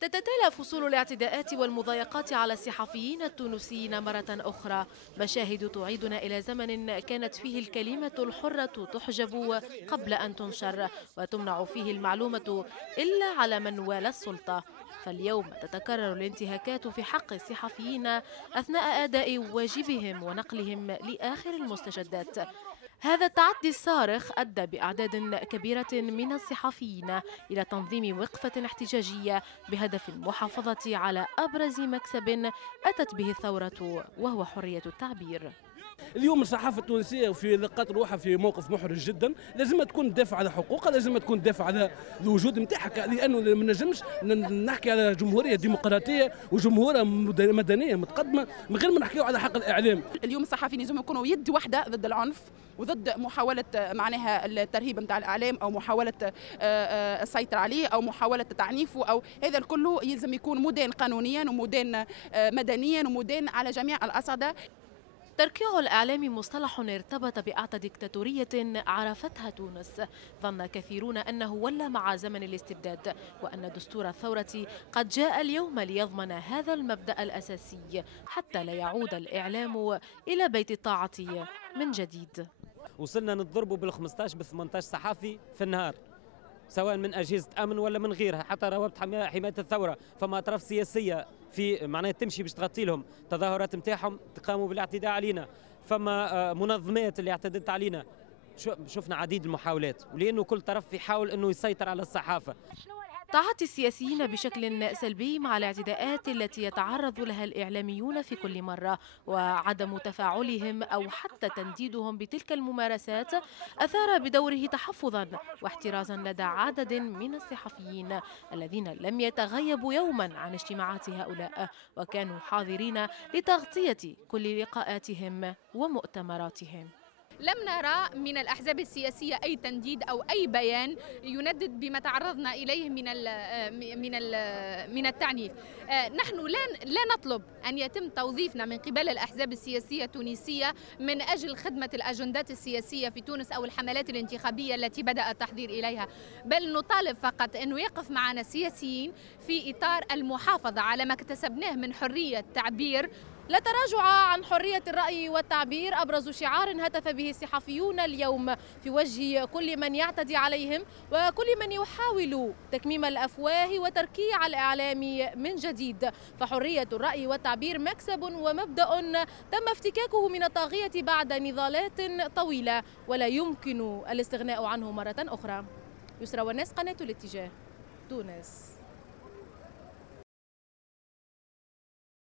تتتالى فصول الاعتداءات والمضايقات على الصحفيين التونسيين مرة أخرى، مشاهد تعيدنا إلى زمن كانت فيه الكلمة الحرة تحجب قبل أن تنشر وتمنع فيه المعلومة إلا على من والى السلطة. فاليوم تتكرر الانتهاكات في حق الصحفيين أثناء أداء واجبهم ونقلهم لآخر المستجدات. هذا التعدي الصارخ أدى بأعداد كبيرة من الصحفيين إلى تنظيم وقفة احتجاجية بهدف المحافظة على أبرز مكسب أتت به الثورة، وهو حرية التعبير. اليوم الصحافه التونسيه في لقات روحها في موقف محرج جدا، لازم تكون تدافع على حقوقها، لازم تكون تدافع على الوجود نتاعها، لانه ما نجمش نحكي على جمهوريه ديمقراطيه وجمهوريه مدنيه متقدمه من غير ما نحكيو على حق الاعلام. اليوم الصحفيين لازم يكونوا يد واحده ضد العنف وضد محاولة معناها الترهيب نتاع الإعلام أو محاولة السيطرة عليه أو محاولة تعنيفه، أو هذا الكل يلزم يكون مدان قانونيا ومدان مدنيا ومدان على جميع الأصعدة. تركيع الإعلام مصطلح ارتبط بأعتى ديكتاتورية عرفتها تونس. ظن كثيرون أنه ولى مع زمن الاستبداد، وأن دستور الثورة قد جاء اليوم ليضمن هذا المبدأ الأساسي حتى لا يعود الإعلام إلى بيت الطاعة من جديد. وصلنا نضربوا بال15 ب18 صحافي في النهار، سواء من أجهزة أمن ولا من غيرها، حتى روابط حماية الثورة. فما أطراف سياسية في معناها تمشي باش تغطي لهم تظاهرات نتاعهم تقاموا بالاعتداء علينا. فما منظمات اللي اعتدت علينا. شفنا عديد المحاولات، ولأنه كل طرف يحاول أنه يسيطر على الصحافة. تعاطي السياسيين بشكل سلبي مع الاعتداءات التي يتعرض لها الإعلاميون في كل مرة، وعدم تفاعلهم أو حتى تنديدهم بتلك الممارسات أثار بدوره تحفظا واحترازا لدى عدد من الصحفيين الذين لم يتغيبوا يوما عن اجتماعات هؤلاء، وكانوا حاضرين لتغطية كل لقاءاتهم ومؤتمراتهم. لم نرى من الأحزاب السياسية أي تنديد أو أي بيان يندد بما تعرضنا إليه من التعنيف. نحن لا نطلب أن يتم توظيفنا من قبل الأحزاب السياسية التونسية من أجل خدمة الأجندات السياسية في تونس أو الحملات الانتخابية التي بدأ التحضير إليها، بل نطالب فقط أنه يقف معنا سياسيين في إطار المحافظة على ما اكتسبناه من حرية تعبير. لا تراجع عن حرية الرأي والتعبير أبرز شعار هتف به الصحفيون اليوم في وجه كل من يعتدي عليهم وكل من يحاول تكميم الأفواه وتركيع الإعلام من جديد. فحرية الرأي والتعبير مكسب ومبدأ تم افتكاكه من الطاغية بعد نضالات طويلة ولا يمكن الاستغناء عنه مرة أخرى. يسرى والناس، قناة الاتجاه، تونس.